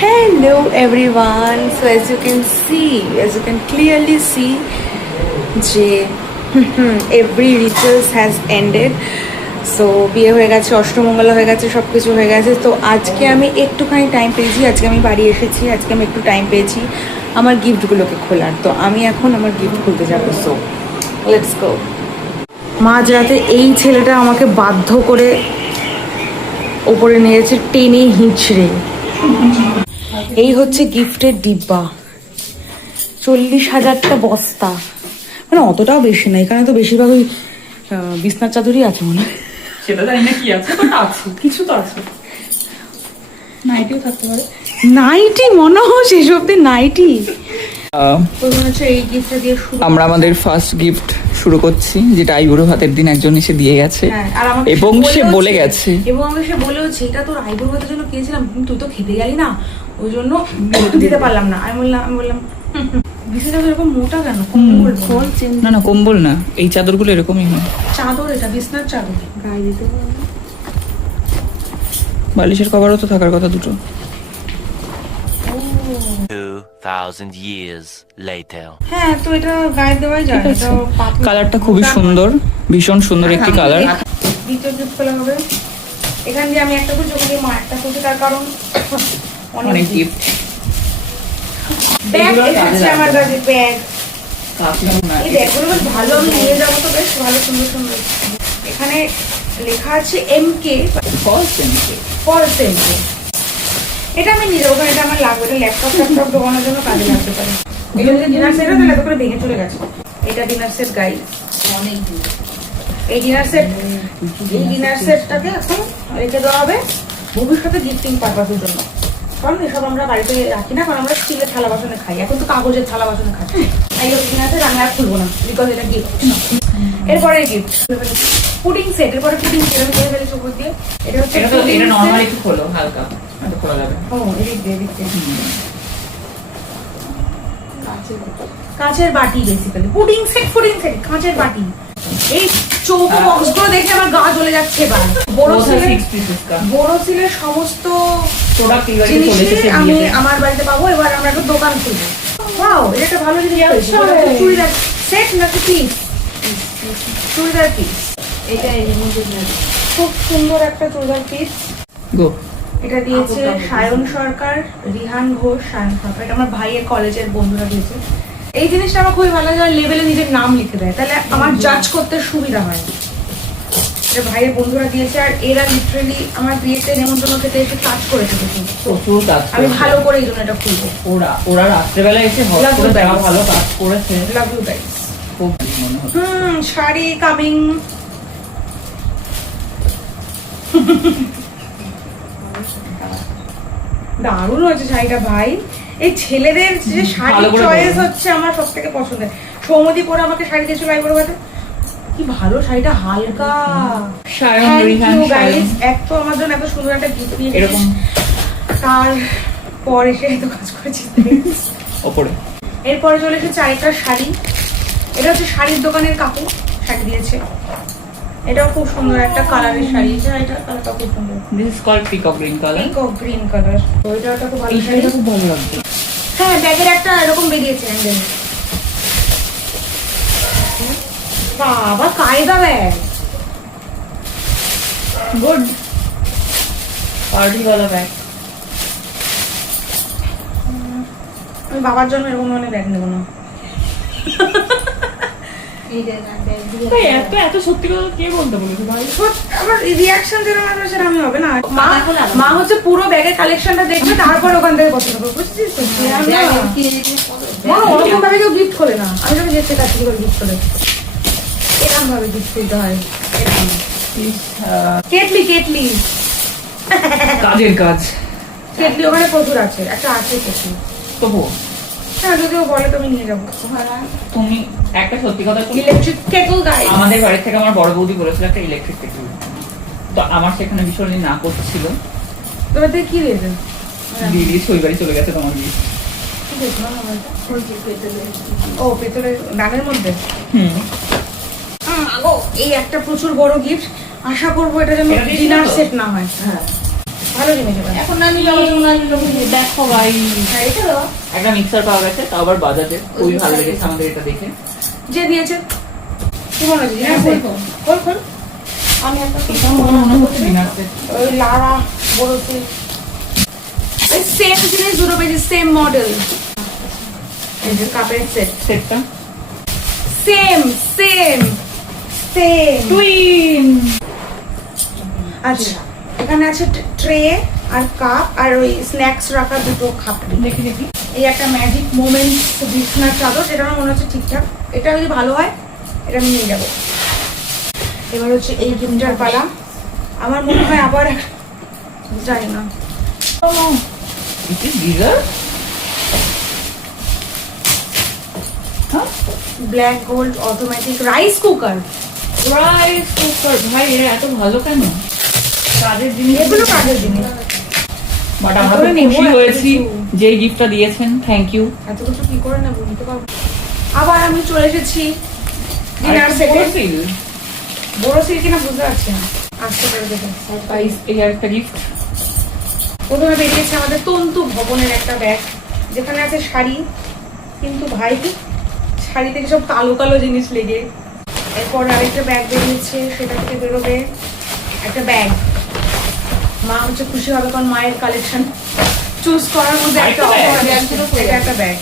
Hello everyone. So as you can clearly see যে every rituals has ended. So বিয়ে হয়ে গেছে, অষ্টমঙ্গলা হয়ে গেছে, সব কিছু হয়ে গেছে। তো আজকে আমি একটুখানি টাইম পেয়েছি, আজকে আমি বাড়ি এসেছি, আজকে আমি একটু টাইম পেয়েছি আমার গিফটগুলোকে খোলার। তো আমি এখন আমার গিফট খুলতে যাবো। So let's go. মাঝরাতে এই ছেলেটা আমাকে বাধ্য করে ওপরে নিয়েছে, টেনে হিঁচড়ে। এই হচ্ছে গিফটের ডিব্বা, 40,000টা বস্তা, মানে অতটাও বেশি না। এখানে তো বেশিরভাগ ওই বিছনার চাদরই আছে মনে হয়। সেটা জানি না কি আছে, বাট আছে, কিছু তো আছে। নাইটিও থাকতে পারে। নাইটি মনে হয় শেষ অব্দি নাইটি। এই গিফটটা দিয়ে আমরা আমাদের ফার্স্ট গিফট শুরু করছি, যেটা আইবুড়ো ভাতের দিন একজন এসে দিয়ে গেছে এবং সে বলে গেছে, এবং আমাকে সে বলেওছে এটা তোর আইবুড়ো ভাতের জন্য কিনেছিলাম, তুই তো খেতে গেলি না, ওই জন্য দিতে পারলাম না। আমি বললাম বিছানা এরকম মোটা কেন? কম্বল না না কম্বল না, এই চাদরগুলো এরকমই হয়। চাদর, এটা বিছনার চাদর, গায়ে দিতে বালিশের কভারও তো থাকার কথা দুটো। 2000 years later. হ্যাঁ, তো এটা গায়ে দেওয়াই যায়। এটা কালারটা খুবই সুন্দর, ভীষণ সুন্দর একটি কালার। দ্বিতীয় গিফট খোলা হবে। এখানে যে আমি একটা খুঁজছি, ওখানে মা একটা খুঁজছি, তার কারণ অনেক গিফট। ব্যাগ এসেছে আমার কাছে, ব্যাগ। এই ব্যাগগুলো বেশ ভালো, আমি নিয়ে যাবো তো, বেশ ভালো সুন্দর সুন্দর। এখানে লেখা আছে এমকে, ফলস এমকে। এটা আমি নিয়ে যাবো, কারণ এটা আমার লাগবে, এটা ল্যাপটপ ঢোকানোর জন্য কাজে লাগতে পারে। এটা যদি ডিনার সেট হয় তাহলে এত করে ভেঙে চলে গেছে। এটা ডিনার সেট গাই, অনেক এই ডিনার সেটটাকে এখন রেখে দেওয়া হবে ভবিষ্যতে গিফটিং পারপাসের জন্য। কারণ এসব আমরা বাড়িতে রাখি না, কারণ আমরা স্টিলের থালা বাসনে খাই, এখন তো কাগজের থালা বাসনে খাই। তাই ডিনার সেট আমি আর খুলবো না, বিকজ এটা গিফট। এরপরে গিফট পুডিং সেট, এরপরে পুডিং সেট আমি করে ফেলেছি উপর দিয়ে। এটা হচ্ছে এটা নরমালি একটু খোলো, হালকা এটা খোলা যাবে। ও এদিক দিয়ে কাঁচের বাটি, বেসিক্যালি পুডিং সেট কাঁচের বাটি। এই চৌকো বক্সগুলো দেখে আমার গা জ্বলে যাচ্ছে। এবার বড় সিলের সমস্ত জিনিস আমি আমার বাড়িতে পাবো। এবার আমরা একটা দোকান খুলবো। ওয়াও, এটা একটা ভালো জিনিস। চুড়িদার সেট নাকি পিস? চুড়িদার পিস, এটা খুব সুন্দর একটা চুড়িদার পিস। এটা দিয়েছে সায়ন সরকার, রিহান ঘোষ। সায়ন সরকার এটা আমার ভাইয়ের কলেজের বন্ধুরা দিয়েছে। এই জিনিসটা আমার খুবই ভালো লাগে, লেভেলে নিজের নাম লিখে দেয়, তাহলে আমার জাজ করতে সুবিধা হয়। এটা ভাইয়ের বন্ধুরা দিয়েছে, আর এরা লিটারেলি আমার বিয়েতে নেমন্তন্ন খেতে এসে কাজ করেছে। আমি ভালো করে এই জন্য এটা খুলবো। ওরা রাত্রেবেলা এসে ভালো কাজ করেছে। Love you guys. Sari coming. দারুণ হয়েছে শাড়িটা ভাই। এই ছেলেদের যে শাড়ি চয়েস হচ্ছে আমার সব থেকে পছন্দের। সৌমদি পরে আমাকে শাড়ি দিয়েছিল আইবুড়ো ভাতে, কি ভালো শাড়িটা, হালকা। এক তো আমার জন্য এত সুন্দর একটা গিফট নিয়ে এরকম, তারপর এসে এত কাজ করেছি। এরপরে চলে এসেছে আরেকটা শাড়ি। এটা হচ্ছে শাড়ির দোকানের কাকু শাড়ি দিয়েছে। এটাও খুব সুন্দর একটা কালারের শাড়ি। এটা কালারটা খুব সুন্দর। This is called peacock green colour. Peacock green colour. তো এটা খুব ভালো শাড়ি, খুব ভালো লাগছে। হ্যাঁ, ব্যাগের একটা এরকম বেরিয়েছে হ্যান্ডেল। বাবা, কায়দা ব্যাগ, গুড পার্টি वाला ব্যাগ। আমি বাবার জন্য এরকম ধরনের ব্যাগ নেবো না। এত সত্যি কথা কে বলতে বলেছে ভাই? আমার রিঅ্যাকশন যেরকম আসবে সেরকম হবে না। মা হচ্ছে পুরো ব্যাগের কালেকশনটা দেখবে, তারপর ওখান থেকে পছন্দ করবে, বুঝছিস তো? ওরকম ভাবে কেউ গিফট করে না। আমি যখন যেতে কাছে করে গিফট করে এরকম ভাবে গিফট করতে হয়। কেটলি কাজের কাজ। কেটলি ওখানে প্রচুর আছে, একটা আছে কেটলি। তবুও হ্যাঁ, যদি ও বলে তুমি নিয়ে যাবো। তুমি একটা সত্যি কথা, ইলেকট্রিক কেটল গাই আমাদের বাড়ি থেকে আমার বড় বৌদি বলেছিল একটা ইলেকট্রিক কেটল, তো আমার সেখানে ভীষণ না করছিল। তোমার থেকে কি দিয়েছে? দিদি ওই বাড়ি চলে গেছে তোমার দিদি। ও, পেতলের দানের মধ্যে। এই একটা প্রচুর বড় গিফট। আশা করবো এটা যেন ডিনার সেট না হয়। হ্যাঁ, ভালো জিনিস এবার। এখন আমি দেখো ভাই হ্যাঁ, এটা দাও। একটা মিক্সার পাওয়া গেছে, তাও আবার বাজাজে, খুবই ভালো লেগেছে আমাদের এটা দেখে। যে দিয়েছে কি মনে হচ্ছে dinner set? খোল খোল। আমি একটা মনে হচ্ছে dinner set। ওই লারা বড়সি এই সেম জিনিস দুটো পেয়েছি, সেম মডেল। এই যে কাপের সেট, সেটটা সেম সেম সেম টুইন। আচ্ছা, এখানে আছে ট্রে আর কাপ আর ওই স্ন্যাক্স রাখা দুটো খাপড়ি। দেখি দেখি। এই একটা ম্যাজিক মোমেন্ট বিছনার চাদর, যেটা আমার মনে হচ্ছে ঠিকঠাক। এটা যদি ভালো হয় এটা আমি নিয়ে যাবো। এবার হচ্ছে এই গিফটার পালা। আমার মনে হয় আবার জানি না, It is bigger? Huh? Black gold automatic rice cooker. Rice cooker. ভাই এরা এত ভালো কেন? কাজের জিনিস। এগুলো কাজের জিনিস। বাট আমরা করে খুব নেবো খুশি এত হয়েছি কিছু। যে গিফটটা দিয়েছেন, থ্যাংক ইউ। এত কিছু কি করে নেবো, নিতে পারবো? আবার আমি চলে এসেছি ডিনার সেটে। বড় সিল কিনা বুঝতে পারছি না, আসতে পারে দেখে। গাইস এই একটা গিফট। প্রথমে বেরিয়েছে আমাদের তন্তু ভবনের একটা ব্যাগ, যেখানে আছে শাড়ি, কিন্তু ভাই শাড়ি থেকে সব কালো কালো জিনিস লেগে। এরপর আরেকটা ব্যাগ বেরিয়েছে, সেটা থেকে বেরোবে একটা ব্যাগ। মা হচ্ছে খুশি হবে, কারণ মায়ের কালেকশন চুজ করার মধ্যে একটা আরেকটা offer bag? আছে। এটা একটা ব্যাগ,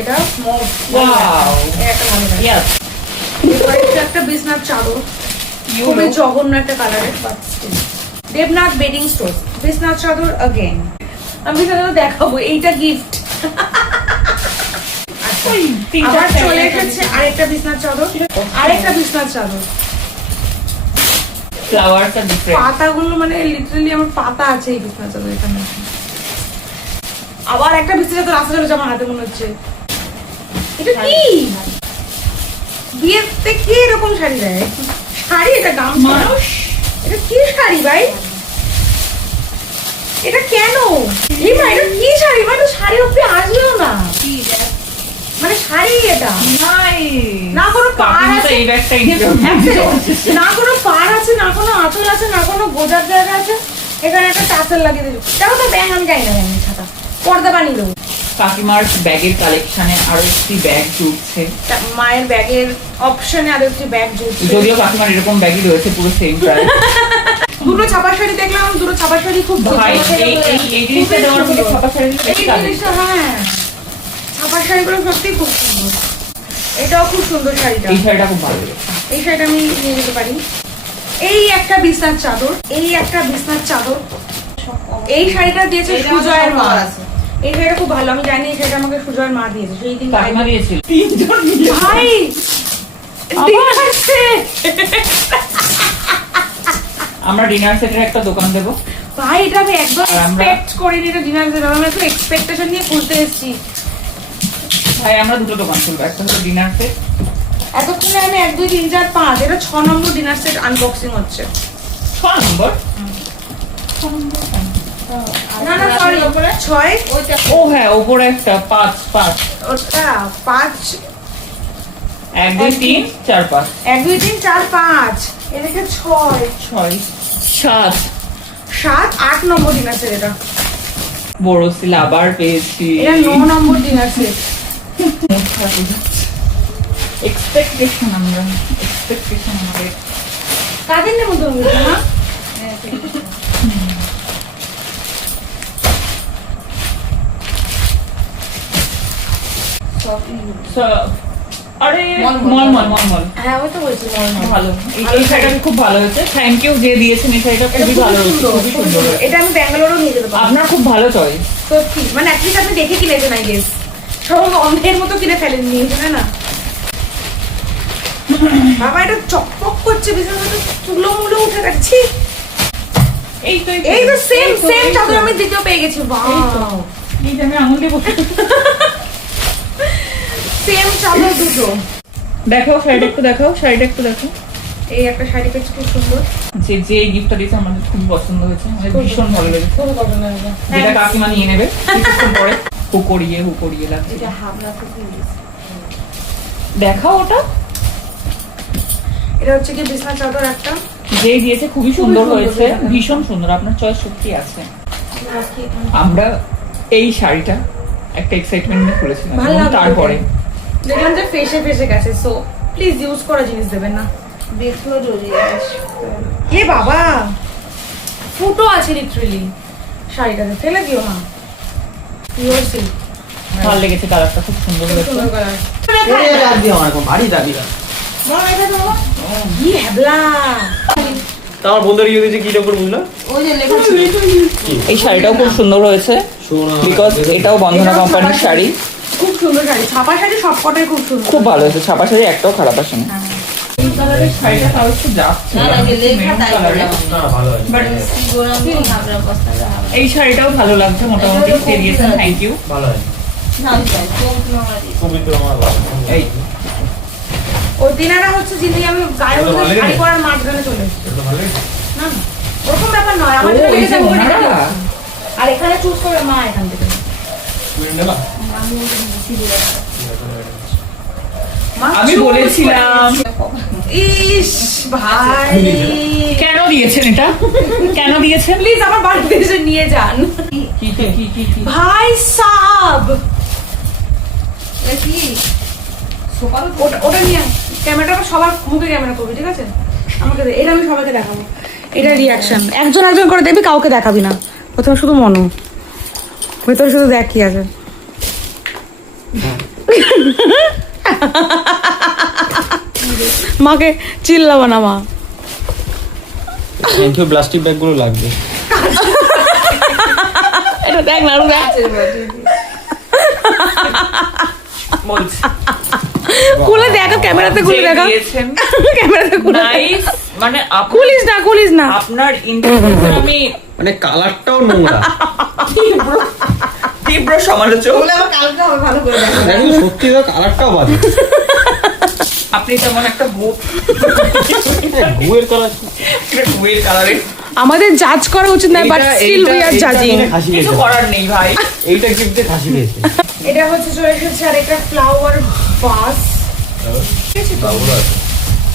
এটা Wow. একটা ভালো ব্যাগ। ইয়েস। এরপর এটা একটা বিছনার চাদর, খুবই জঘন্য একটা কালারের, but still. Debnath bedding store বিছনার চাদর अगेन। আমি তাহলে দেখাবো এইটা গিফট। আবার চলে এসেছে আরেকটা বিছনার চাদর, আরেকটা বিছনার চাদর। ফ্লাওয়ারস আর ডিফারেন্ট। পাতাগুলো মানে লিটারালি আমার পাতা আছে এই বিছনার চাদর এখানে। আবার একটা বিছনার চাদর আসতে চলেছে আমার হাতে, মনে হচ্ছে এটা কি? বিয়েতে কে এরকম শাড়ি দেয়? শাড়ি এটা দাম মানুষ। এটা কি শাড়ি ভাই? এটা কেন? এই মা, এটা কি শাড়ি? মানে শাড়ি অব্দি আসবেও না, মানে শাড়ি এটা না কোনো পাড় আছে, এই ব্যাগটা না কোনো পাড় আছে, না কোনো আঁচল আছে, না কোনো গোজার জায়গা আছে। এখানে একটা টাসেল লাগিয়ে দিল। দেখো তো ব্যাং, আমি জানি না ব্যাং ছাতা পর্দা বানিয়ে দেবো। কাকিমার ব্যাগের কালেকশনে আরো একটি ব্যাগ জুটছে। মায়ের ব্যাগের অপশনে আরো একটি ব্যাগ জুটছে। যদিও কাকিমার এরকম ব্যাগই রয়েছে পুরো সেম প্রাইস। দুটো ছাপা শাড়ি দেখলাম, দুটো ছাপা শাড়ি খুব ভাই এই জিনিসটা দেওয়ার পরে ছাপা শাড়ি এই জিনিসটা, হ্যাঁ ছাপা শাড়িগুলো সত্যি খুব সুন্দর। এটাও খুব সুন্দর শাড়িটা। এই শাড়িটা খুব ভালো লেগেছে। এই শাড়িটা আমি নিয়ে যেতে পারি। এই একটা বিছনার চাদর, এই একটা বিছনার চাদর। এই শাড়িটা দিয়েছে সুজয়ের মা। এই শাড়িটা খুব ভালো, আমি জানি এই শাড়িটা আমাকে সুজয়ের মা দিয়েছে সেই দিন। কাকিমা দিয়েছিল। তিনজন মিলে। ভাই ডিনার সেট। আমরা ডিনার সেটের একটা দোকান দেবো। ভাই এটা আমি একদম আর আমরা- এক্সপেক্ট করিনি, এটা ডিনার সেট। আমি একটু এক্সপেকটেশন নিয়ে খুলতে এসেছি। ভাই আমরা দুটো দোকান খুলবো, একটা হলো ডিনার সেট। এতক্ষণে আমি 1 2 3 4 5 এটা 6 নম্বর ডিনার সেট আনবক্সিং হচ্ছে। 6 নম্বর। না না সরি, 6 ও হ্যাঁ, ওপরে একটা 5 5 ওটা 5 1 2 3 4 5 1 2 3 4 5 এদিকে 6 6 7 7 8 নম্বর ডিনার সেট। এটা বড় সিল আবার পেয়েছি। এটা 9 নম্বর ডিনার সেট। এক্সপেকটেশন আমাদের কাদের নেমন্তন্ন হয়েছে না? আরে মল। মল হ্যাঁ ওই তো বলছি মল। ভালো। এই শাড়িটা খুব ভালো হয়েছে, থ্যাংক ইউ যে দিয়েছেন। এই শাড়িটা এটা খুবই খুব ভালো হয়েছে, সুন্দর, খুবই খুব সুন্দর। সুন্দর। এটা আমি ব্যাঙ্গালোরও নিয়ে যেতে পারবো। আপনার খুব ভালো চয়েস। সত্যি মানে অ্যাটলিস্ট আপনি দেখে কিনেছেন, আই গেস সব অন্ধের মতো কিনে ফেলেন নিয়ে, জানে না বাবা। এটা চকপক করছে, বিশেষ করে চুলো মুলো উঠে যাচ্ছে। এই তো এই তো সেম সেম চাদর আমি দ্বিতীয় পেয়ে গেছি। ওয়াও, এই যে আমি আঙুল দিয়ে বসে। সেম চাদর দুটো। দেখাও শাড়িটা একটু দেখাও, শাড়িটা একটু দেখো। এই একটা শাড়ি পেয়েছি খুব সুন্দর, যে এই গিফটটা দিয়েছে আমাদের খুব পছন্দ হয়েছে, আমাদের ভীষণ ভালো লেগেছে। খুব পছন্দ হয়েছে। যেটা কাকিমা নিয়ে নেবে কিছুক্ষণ পরে। হুকরিয়ে লাগছে। এটা হাবলা থেকে দেখাও ওটা। এটা হচ্ছে কি বিছনা চাদর একটা, যে দিয়েছে খুবই সুন্দর সুন্দর হয়েছে, হয়েছে। ভীষণ সুন্দর। আপনার চয়েস সত্যি আছে। আমরা এই শাড়িটা একটা এক্সাইটমেন্ট নিয়ে খুলেছিলাম ভালো এবং লাগলো তারপরে দেখলাম যে ফেসে গেছে, সো প্লিজ ইউজ করা জিনিস দেবেন না। দেখো রোজি এ বাবা, ফুটো আছে লিটারালি শাড়িটাতে, ফেলে দিও না। পিওর সিল্ক, ভালো লেগেছে, কালারটা খুব সুন্দর হয়েছে। সুন্দর কালার। ভারী দাবি না। কি হ্যাবলা। তা আমার বন্ধুরা ইয়ে দিয়েছে কি টাকা বুঝলা? ওই যে লেখা ছিল এই শাড়িটাও খুব সুন্দর হয়েছে বিকজ এটাও বন্ধনা কোম্পানির শাড়ি। খুব সুন্দর শাড়ি, ছাপা শাড়ি সবকটাই খুব সুন্দর। খুব ভালো হয়েছে, ছাপা শাড়ি একটাও খারাপ আসেনি। এই কালারের শাড়িটা তাও একটু যাচ্ছে না, না, লেখা তাই বলে। না ভালো হয়। বাট গরম দিন হাবড়া বস্তা হাবড়া এই শাড়িটাও ভালো লাগছে মোটামুটি। দিয়েছেন, থ্যাংক ইউ। ভালো হয়। নাম চাই কোন নমাদি খুবই তো আমার ভালো। এই ওই দিনারা হচ্ছে যিনি আমি গায়ে হলুদে শাড়ি পরার মাঝখানে চলে এসেছি। এটা ভালো লাগে। না না, ওরকম ব্যাপার নয়, আমার ও, যেটা এই লেগেছে যে আমি ওখানে ওনারা? রেখে দিচ্ছি। আর এখানে চুজ করে মা এখান থেকে। তুমি নেবা? মা আমি choose বলেছিলাম। করে- ইস ভাই, কেন দিয়েছেন এটা? কেন দিয়েছেন? প্লিজ আমার বাড়িতে এসে নিয়ে যান। কি কি কি কি কি? ভাই সাব, কি ওটা নিয়ে আয়। ক্যামেরাটা সবার মুখে ক্যামেরা করবি, ঠিক আছে? আমাকে দে, এটা আমি সবাইকে দেখাবো। এটা রিয়াকশন, একজন একজন করে দেখবি, কাউকে দেখাবি না। প্রথমে শুধু মনো, ভেতরে শুধু দেখ কি আছে। মাকে চিল্লাবা না মা। থ্যাংক ইউ, প্লাস্টিক ব্যাগগুলো লাগবে। এটা দেখ না, আরো দেখ। খুলে দেখো, ক্যামেরাতে খুলে দেখো, দিয়েছেন ক্যামেরাতে খুলে দেখো। নাইস, মানে খুলিস না, খুলিস না। আপনার ইন্টারভিউ আমি মানে কালারটাও নোংরা। তীব্র সমালোচক। বলে আমার কালকে হবে ভালো করে দেখো দেখো সত্যি তো কালারটাও বাজে। আপনি তেমন একটা ভূত, গুয়ের কালার। ভূয়ের কালারে আমাদের জাজ করা উচিত না, বাট স্টিল উই আর জাজিং। খাসি কিছু খেয়েছে। করার নেই ভাই। এইটা গিফটে খাসি খেয়েছে। এটা হচ্ছে চলে এসেছে আর একটা ফ্লাওয়ার ভাস।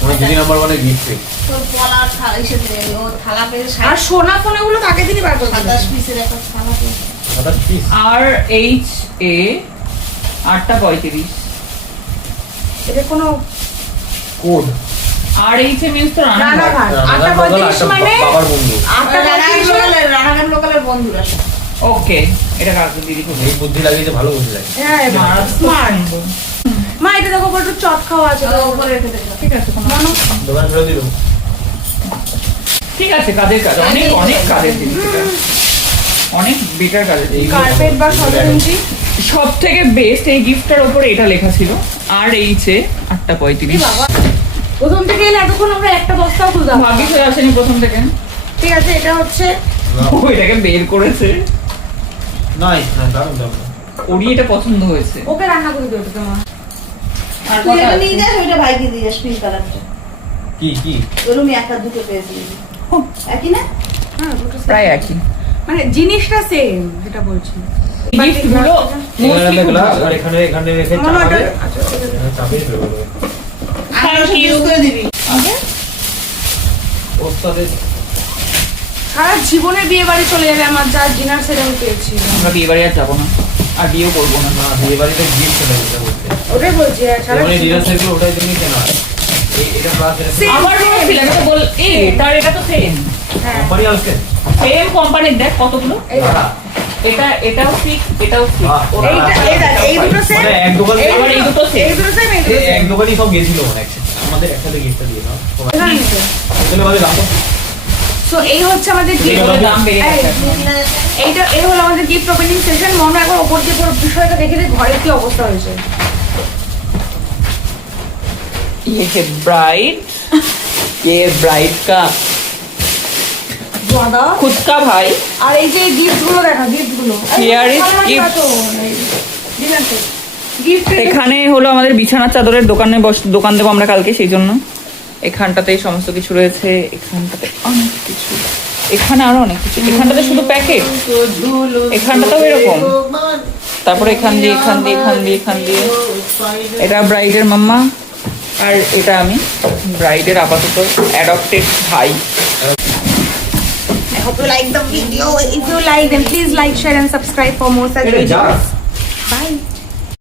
অনেক দিদি নাম্বার 1 এর গিফট। তোর পলার থালা এসেছে ও থালা পেয়ে আর সোনা ফোনা গুলো তাকে দিনই বার করে 27 পিসের একটা থালা পেয়ে 27 পিস। আর এইচ এ 8:35। এটা কোনো কোড। আর এইচ এ মিন্স তো রান্নাঘর। রান্নাঘাট। 8:35 মানে বাবার বন্ধু। 8:35 রানাঘাট লোকালের বন্ধুরা ওকে, এটা কাকু দিদি খুব এই বুদ্ধি লাগিয়েছে, ভালো বুদ্ধি লাগিয়েছে। হ্যাঁ, স্মার্ট। মা এটা দেখো, একটু চট খাওয়া আছে। উপরে রেখে দেবে ঠিক আছে, কোনো দোকান ফেরত দিল। ঠিক আছে, কাজের কাজ, অনেক অনেক কাজের জিনিস এটা। অনেক বেটার কাজের জিনিস। কার্পেট বা 17 ইঞ্চি। সব থেকে বেস্ট এই গিফটটার উপরে এটা লেখা ছিল আর এইচ এ 8:35। বাবা, প্রথম থেকে এলে এতক্ষণ আমরা একটা বস্তাও খুলতাম। ভাগ্যিস হয়ে আসেনি প্রথম থেকে। ঠিক আছে, এটা হচ্ছে ও এটাকে বের করেছে, নাইস, না দারুণ দারুণ। ওরই এটা পছন্দ হয়েছে। ওকে রান্না করে দিও তোমার। আর তুই কথা এটা আছে? নিয়ে যাস ওইটা ভাইকে দিয়ে যাস পিঙ্ক কালারটা কি কি? ওরমই একটা দুটো পেয়ে দিবি একই না হ্যাঁ, দুটো same। প্রায় একই। মানে জিনিসটা সেম, যেটা বলছি। গিফট গুলো এখানে দেখলা আর এখানে এখানে রেখে আমার চাপাবে। একটা- আচ্ছা, ঠিক আছে। চাপিয়ে ফেলবে। Thank you. ইউজ করে দিবি ওস্তাদের সারা জীবনে বিয়ে বাড়ি চলে যাবে আমার, যা ডিনার সেট আমি পেয়েছি। আমরা বিয়ে বাড়ি আর যাবো না, আর বিয়েও করবো না। না বিয়ে বাড়িতে গিফট চলে যেতে বলতে। ওটাই বলছি, সারা মানে জীবন- ডিনার সাইকেল ওটাই তুমি কেন হয়? এটা প্লাস এটা Same, আমার মনে ছিল আমি তো বল তার এটা তো সেম হ্যাঁ, কোম্পানি আসছে। সেম কোম্পানির, দেখ কতগুলো। এই দেখো। এটা এটাও ফিক্স, এটাও ফিক্স। বাহ। এই দুটো সেম, মানে এক দোকান থেকে আবার এই দুটো সেম। এই দুটো সেম, এই এই দুটো এক সেম। দোকানই সব গেছিল মানে একসাথে। আমাদের একসাথে গিফটটা দিয়ে দাও। এখানে নিচে। এগুলো আমাদের দাম কত? So, এই হচ্ছে আমাদের এই gift- হলো দাম বেড়ে এই, গেছে। এই হলো আমাদের গিফট ওপেনিং সেশন। মনে একবার ওপর দিয়ে পুরো বিষয়টা দেখে যে ঘরের কি অবস্থা হয়েছে। ये है ब्राइड, ये ब्राइड का দাদা, खुद का भाई। আর এই যে গিফট গুলো দেখা, গিফট গুলো Here is gifts. গিফট এখানে হলো আমাদের বিছানার চাদরের দোকান দেবো আমরা কালকে, সেই জন্য এখানটাতেই সমস্ত কিছু রয়েছে। এখানটাতে অনেক কিছু, এখানে আরো অনেক কিছু। এখানটাতে শুধু প্যাকেট, এখানটাতেও এরকম। তারপরে এখান দিয়ে এখান দিয়ে এখান দিয়ে এখান দিয়ে এটা ব্রাইডের মাম্মা, আর এটা আমি ব্রাইডের আপাতত অ্যাডপ্টেড ভাই। hope you like the video. If you like, then please like, share and subscribe for more such এটা যা videos. Bye.